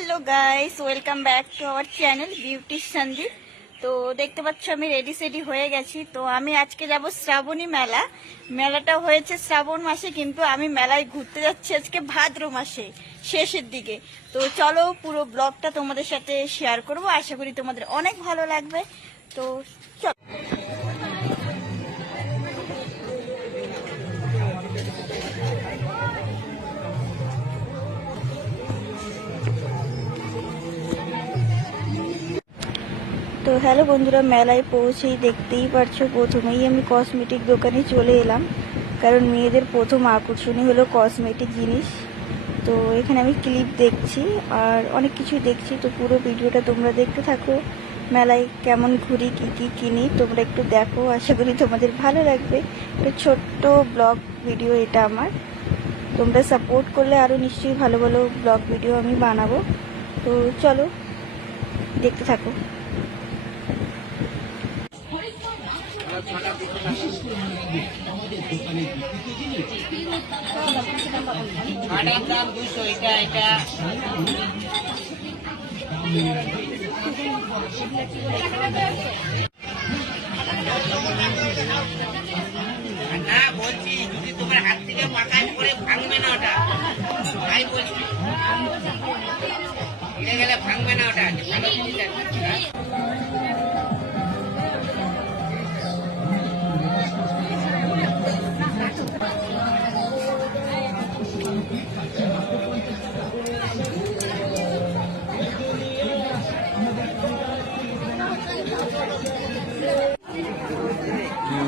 Hello guys, welcome back to our channel beauty Sandeep তো দেখতে পাচ্ছ আমি রেডি সেডি হয়ে গেছি। তো আমি আজকে যাব শ্রাবণী মেলা। মেলাটা হয়েছে শ্রাবণ মাসে, কিন্তু আমি মেলায় ঘুরতে যাচ্ছি আজকে ভাদ্র মাসে, শেষের দিকে। তো চলো পুরো ব্লগটা তোমাদের সাথে শেয়ার করব। আশা করি তোমাদের অনেক ভালো লাগবে। তো চলো। তো হ্যালো বন্ধুরা, মেলায় পৌঁছেই দেখতেই পারছ। প্রথমেই আমি কসমেটিক দোকানে চলে এলাম। কারণ মেয়েদের প্রথম আকর্ষণই হলো কসমেটিক জিনিস। তো এখানে আমি ক্লিপ দেখছি আর অনেক কিছুই দেখছি। তো পুরো ভিডিওটা তোমরা দেখতে থাকো। মেলায় কেমন ঘুরি, কী কী কিনি, তোমরা একটু দেখো। আশা করি তোমাদের ভালো লাগবে। একটা ছোট্ট ব্লগ ভিডিও এটা আমার। তোমরা সাপোর্ট করলে আরও নিশ্চয়ই ভালো ভালো ব্লগ ভিডিও আমি বানাবো। তো চলো, দেখতে থাকো। এটা এটা না বলছি যদি তোমার হাত থেকে মাকাই পরে ভাঙবে না ওটা তাই বলছি ছিঁড়ে গেলে ভাঙবে না ওটা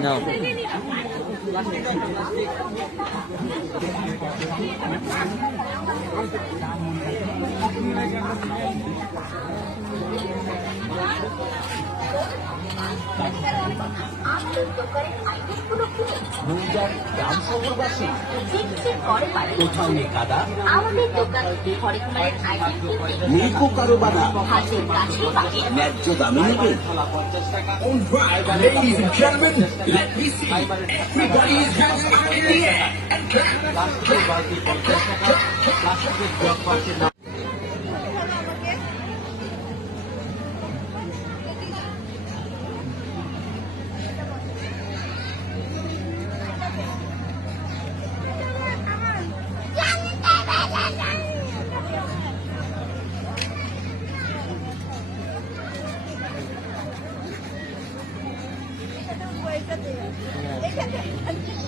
No. Thank you. নৌজার গ্রাম শহরবাসী কোথাও নেই কাদা আমাদের দোকানে হরেকমালের আইটেম নেই কো কারও বাধা হাতের কাছে পাবে ন্যায্য দামে নেবে Alright, ladies and gentlemen, let me see everybody's hands up in the air and clap. 哎，看看，看。